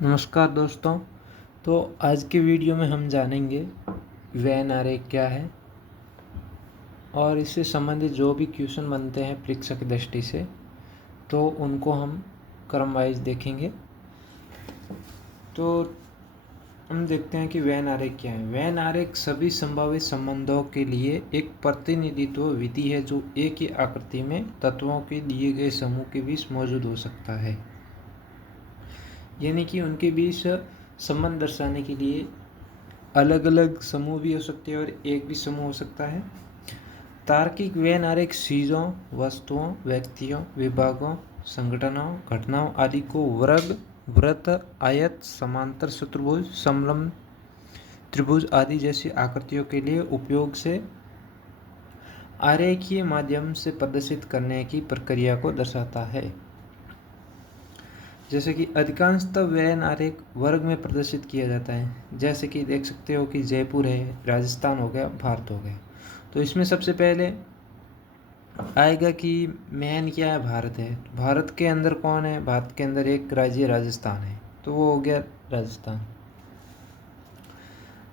नमस्कार दोस्तों। तो आज के वीडियो में हम जानेंगे वेन आरेख क्या है और इससे संबंधित जो भी क्वेश्चन बनते हैं परीक्षा की दृष्टि से तो उनको हम क्रम वाइज देखेंगे। तो हम देखते हैं कि वेन आरेख क्या है। वेन आरेख सभी संभावित संबंधों के लिए एक प्रतिनिधित्व विधि है जो एक ही आकृति में तत्वों के दिए गए समूह के बीच मौजूद हो सकता है, यानी कि उनके बीच संबंध दर्शाने के लिए अलग अलग समूह भी हो सकते हैं और एक भी समूह हो सकता है। तार्किक वेन आरेख चीज़ों, वस्तुओं, व्यक्तियों, विभागों, संगठनों, घटनाओं आदि को वर्ग, वृत्त, आयत, समांतर चतुर्भुज, समलंब त्रिभुज आदि जैसी आकृतियों के लिए उपयोग से आरेखीय माध्यम से प्रदर्शित करने की प्रक्रिया को दर्शाता है। जैसे कि अधिकांशतः वेन आरेख वर्ग में प्रदर्शित किया जाता है। जैसे कि देख सकते हो कि जयपुर है, राजस्थान हो गया, भारत हो गया। तो इसमें सबसे पहले आएगा कि मेन क्या है, भारत है। भारत के अंदर कौन है, भारत के अंदर एक राज्य राजस्थान है, तो वो हो गया राजस्थान।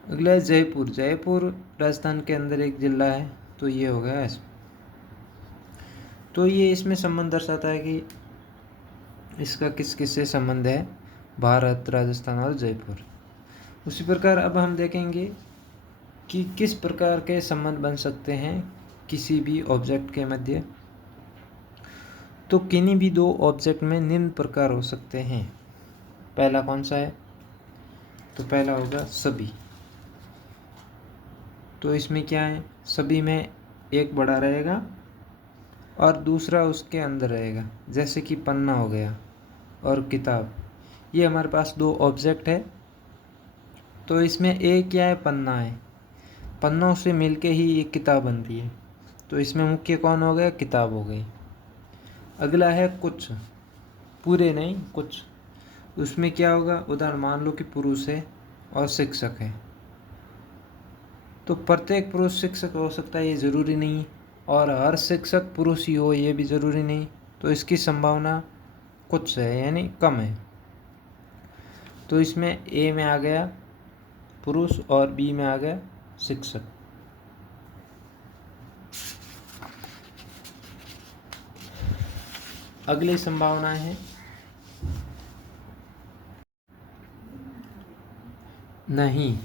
अगला है जयपुर। जयपुर राजस्थान के अंदर एक जिला है, तो ये हो गया ऐसा। तो ये इसमें संबंध दर्शाता है कि इसका किस किस से संबंध है, भारत, राजस्थान और जयपुर। उसी प्रकार अब हम देखेंगे कि किस प्रकार के संबंध बन सकते हैं किसी भी ऑब्जेक्ट के मध्य। तो किन्हीं भी दो ऑब्जेक्ट में निम्न प्रकार हो सकते हैं। पहला कौन सा है, तो पहला होगा सभी। तो इसमें क्या है, सभी में एक बड़ा रहेगा और दूसरा उसके अंदर रहेगा। जैसे कि पन्ना हो गया और किताब, ये हमारे पास दो ऑब्जेक्ट है। तो इसमें एक क्या है, पन्ना है। पन्नों से मिलके ही एक किताब बनती है, तो इसमें मुख्य कौन हो गया, किताब हो गई। अगला है कुछ, पूरे नहीं कुछ। उसमें क्या होगा, उदाहरण मान लो कि पुरुष है और शिक्षक है। तो प्रत्येक पुरुष शिक्षक हो सकता है, ये ज़रूरी नहीं, और हर शिक्षक पुरुष ही हो ये भी ज़रूरी नहीं। तो इसकी संभावना कुछ है, यानी कम है। तो इसमें ए में आ गया पुरुष और बी में आ गया शिक्षक। अगली संभावनाएं हैं नहीं।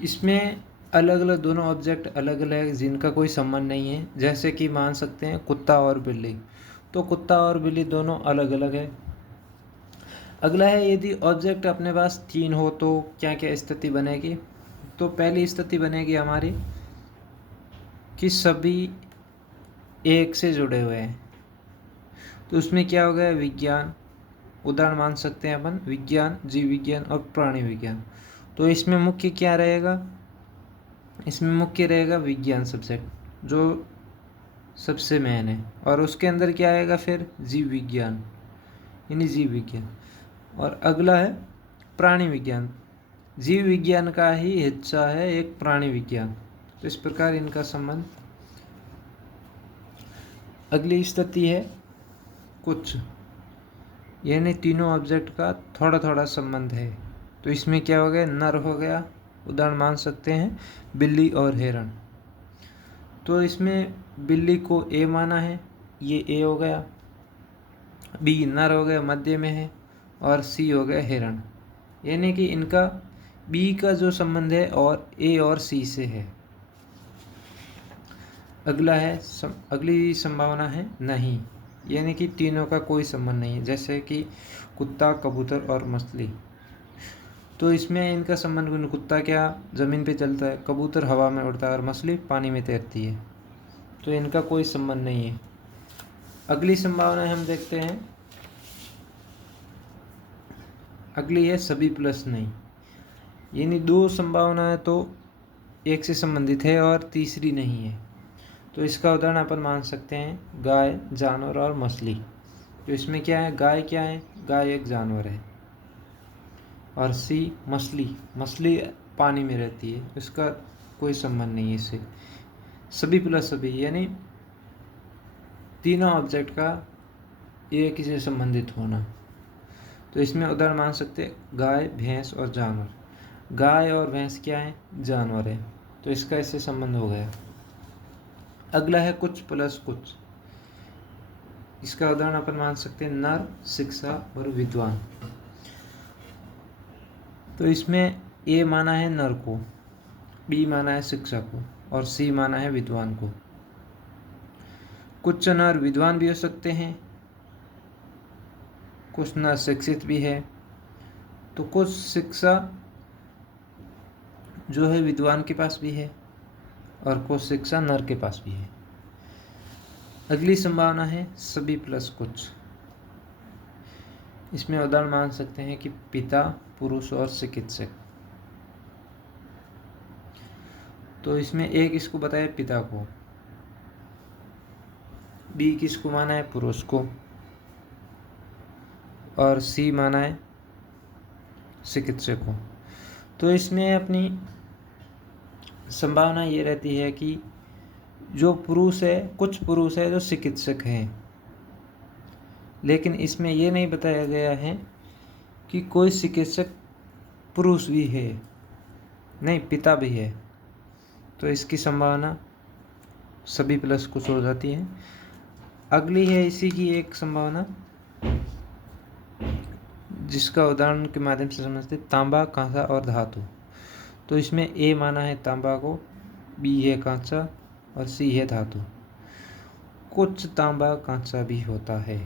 इसमें अलग अलग दोनों ऑब्जेक्ट अलग अलग जिनका कोई संबंध नहीं है। जैसे कि मान सकते हैं कुत्ता और बिल्ली, तो कुत्ता और बिल्ली दोनों अलग अलग है। अगला है यदि ऑब्जेक्ट अपने पास तीन हो तो क्या क्या स्थिति बनेगी। तो पहली स्थिति बनेगी हमारी कि सभी एक से जुड़े हुए हैं। तो उसमें क्या हो गया, विज्ञान। उदाहरण मान सकते हैं अपन विज्ञान, जीव विज्ञान और प्राणी विज्ञान। तो इसमें मुख्य क्या रहेगा, इसमें मुख्य रहेगा विज्ञान सब्जेक्ट जो सबसे मेन है, और उसके अंदर क्या आएगा फिर जीव विज्ञान, यानी जीव विज्ञान। और अगला है प्राणी विज्ञान। जीव विज्ञान का ही हिस्सा है एक प्राणी विज्ञान। तो इस प्रकार इनका संबंध। अगली स्थिति है कुछ, यानी तीनों ऑब्जेक्ट का थोड़ा थोड़ा संबंध है। तो इसमें क्या हो गया, नर हो गया। उदाहरण मान सकते हैं बिल्ली और हिरण। तो इसमें बिल्ली को ए माना है, ये ए हो गया। बी नर हो गया, मध्य में है। और सी हो गया हिरण, यानी कि इनका बी का जो संबंध है और ए और सी से है। अगला है अगली संभावना है नहीं, यानी कि तीनों का कोई संबंध नहीं है। जैसे कि कुत्ता, कबूतर और मछली। तो इसमें इनका संबंध, कुत्ता क्या ज़मीन पे चलता है, कबूतर हवा में उड़ता है और मछली पानी में तैरती है। तो इनका कोई संबंध नहीं है। अगली संभावना हम देखते हैं, अगली है सभी प्लस नहीं, यानी दो संभावनाएं तो एक से संबंधित है और तीसरी नहीं है। तो इसका उदाहरण अपन मान सकते हैं गाय, जानवर और मछली। तो इसमें क्या है, गाय क्या है, गाय एक जानवर है। और सी मछली, मछली पानी में रहती है, इसका कोई संबंध नहीं है इससे। सभी प्लस सभी, यानी तीनों ऑब्जेक्ट का एक ही से संबंधित होना। तो इसमें उदाहरण मान सकते हैं गाय, भैंस और जानवर। गाय और भैंस क्या है? जानवर है, तो इसका इससे संबंध हो गया। अगला है कुछ प्लस कुछ। इसका उदाहरण अपन मान सकते हैं नर, शिक्षा और विद्वान। तो इसमें ए माना है नर को, बी माना है शिक्षा को और सी माना है विद्वान को। कुछ नर विद्वान भी हो सकते हैं, कुछ नर शिक्षित भी है, तो कुछ शिक्षा जो है विद्वान के पास भी है और कुछ शिक्षा नर के पास भी है। अगली संभावना है सभी प्लस कुछ। इसमें उदाहरण मान सकते हैं कि पिता, पुरुष और चिकित्सक। तो इसमें एक इसको बताया पिता को, बी किसको माना है? पुरुष को, और सी माना है चिकित्सक को। तो इसमें अपनी संभावना ये रहती है कि जो पुरुष है, कुछ पुरुष है जो चिकित्सक हैं, लेकिन इसमें ये नहीं बताया गया है कि कोई चिकित्सक पुरुष भी है, नहीं पिता भी है। तो इसकी संभावना सभी प्लस कुछ हो जाती है। अगली है इसी की एक संभावना जिसका उदाहरण के माध्यम से समझते, तांबा, कांसा और धातु। तो इसमें ए माना है तांबा को, बी है कांसा और सी है धातु। कुछ तांबा कांसा भी होता है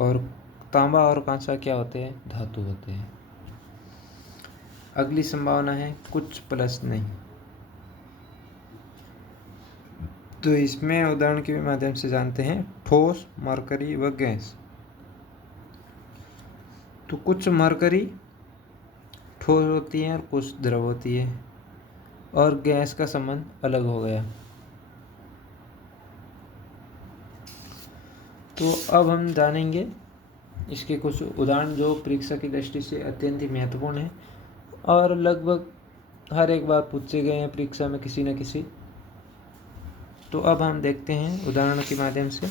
और तांबा और कांसा क्या होते हैं? धातु होते हैं। अगली संभावना है कुछ प्लस नहीं। तो इसमें उदाहरण के माध्यम से जानते हैं ठोस, मरकरी व गैस। तो कुछ मरकरी ठोस होती है और कुछ द्रव होती है, और गैस का संबंध अलग हो गया। तो अब हम जानेंगे इसके कुछ उदाहरण जो परीक्षा की दृष्टि से अत्यंत ही महत्वपूर्ण है और लगभग हर एक बार पूछे गए हैं परीक्षा में किसी न किसी। तो अब हम देखते हैं उदाहरण के माध्यम से।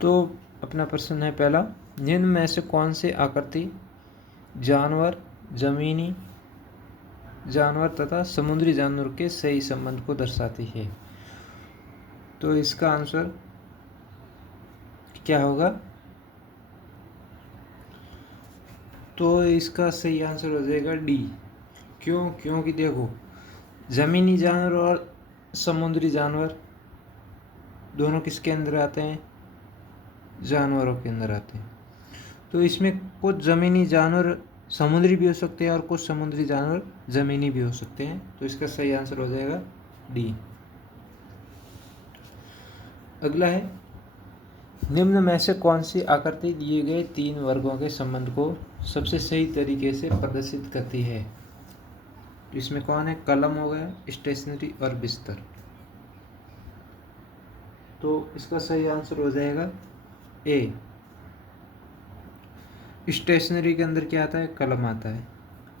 तो अपना प्रश्न है पहला, निम्न में से कौन से आकृति जानवर, जमीनी जानवर तथा समुद्री जानवर के सही संबंध को दर्शाती है? तो इसका आंसर क्या होगा? तो इसका सही आंसर हो जाएगा डी। क्यों? क्योंकि देखो, जमीनी जानवर और समुद्री जानवर दोनों किसके अंदर आते हैं? जानवरों के अंदर आते हैं। तो इसमें कुछ जमीनी जानवर समुद्री भी हो सकते हैं और कुछ समुद्री जानवर जमीनी भी हो सकते हैं। तो इसका सही आंसर हो जाएगा डी। अगला है, निम्न में से कौन सी आकृति दिए गए तीन वर्गों के संबंध को सबसे सही तरीके से प्रदर्शित करती है? इसमें कौन है? कलम हो गया, स्टेशनरी और बिस्तर। तो इसका सही आंसर हो जाएगा ए। स्टेशनरी के अंदर क्या आता है? कलम आता है,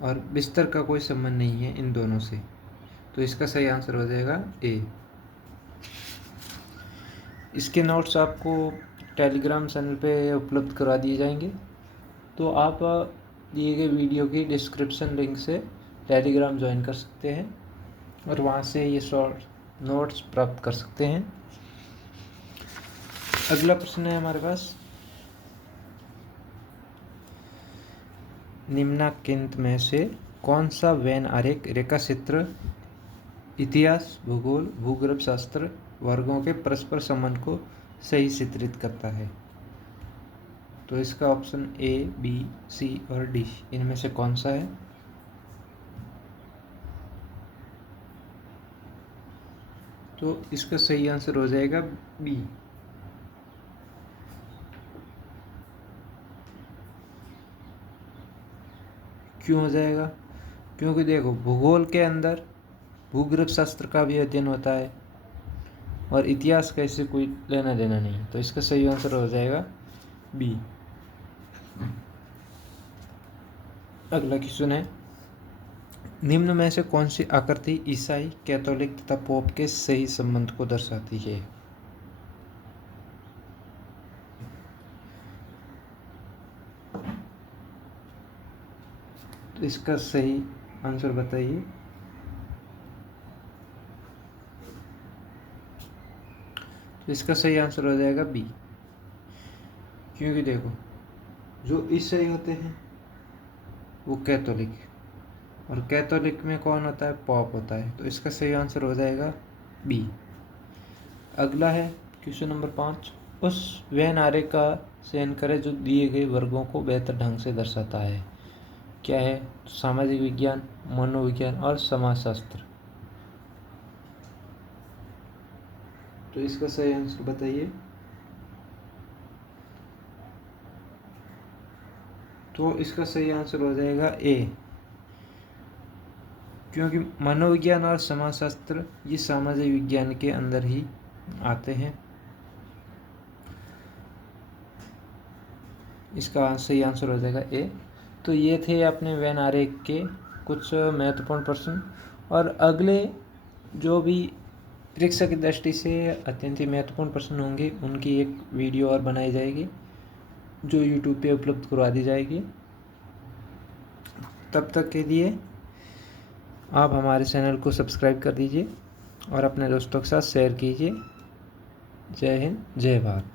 और बिस्तर का कोई संबंध नहीं है इन दोनों से। तो इसका सही आंसर हो जाएगा ए। इसके नोट्स आपको टेलीग्राम चैनल पे उपलब्ध करवा दिए जाएंगे। तो आप दिए गए वीडियो की डिस्क्रिप्शन लिंक से टेलीग्राम ज्वाइन कर सकते हैं और वहाँ से ये शॉर्ट नोट्स प्राप्त कर सकते हैं। अगला प्रश्न है हमारे पास, निम्नलिखित में से कौन सा वेन आरेख रेखा चित्र इतिहास, भूगोल, भूगर्भ शास्त्र वर्गों के परस्पर संबंध को सही चित्रित करता है? तो इसका ऑप्शन ए, बी, सी और डी इनमें से कौन सा है? तो इसका सही आंसर हो जाएगा बी। क्यों हो जाएगा? क्योंकि देखो, भूगोल के अंदर भूगर्भ शास्त्र का भी अध्ययन होता है और इतिहास का इससे कोई लेना देना नहीं। तो इसका सही आंसर हो जाएगा बी। अगला क्वेश्चन है, निम्न में से कौन सी आकृति ईसाई, कैथोलिक तथा पोप के सही संबंध को दर्शाती है? तो इसका सही आंसर बताइए। तो इसका सही आंसर हो जाएगा बी, क्योंकि देखो जो ईसाई होते हैं वो कैथोलिक, और कैथोलिक में कौन होता है? पॉप होता है। तो इसका सही आंसर हो जाएगा बी। अगला है क्वेश्चन नंबर 5। उस वह नारे का चयन करें जो दिए गए वर्गों को बेहतर ढंग से दर्शाता है। क्या है? सामाजिक विज्ञान, मनोविज्ञान और समाजशास्त्र। तो इसका सही आंसर बताइए। तो इसका सही आंसर हो जाएगा ए, क्योंकि मनोविज्ञान और समाजशास्त्र ये सामाजिक विज्ञान के अंदर ही आते हैं। इसका सही आंसर हो जाएगा ए। तो ये थे अपने वेन आरे के कुछ महत्वपूर्ण प्रश्न, और अगले जो भी परीक्षा की दृष्टि से अत्यंत ही महत्वपूर्ण प्रश्न होंगे उनकी एक वीडियो और बनाई जाएगी जो यूट्यूब पे उपलब्ध करवा दी जाएगी। तब तक के लिए आप हमारे चैनल को सब्सक्राइब कर दीजिए और अपने दोस्तों के साथ शेयर कीजिए। जय हिंद, जय भारत।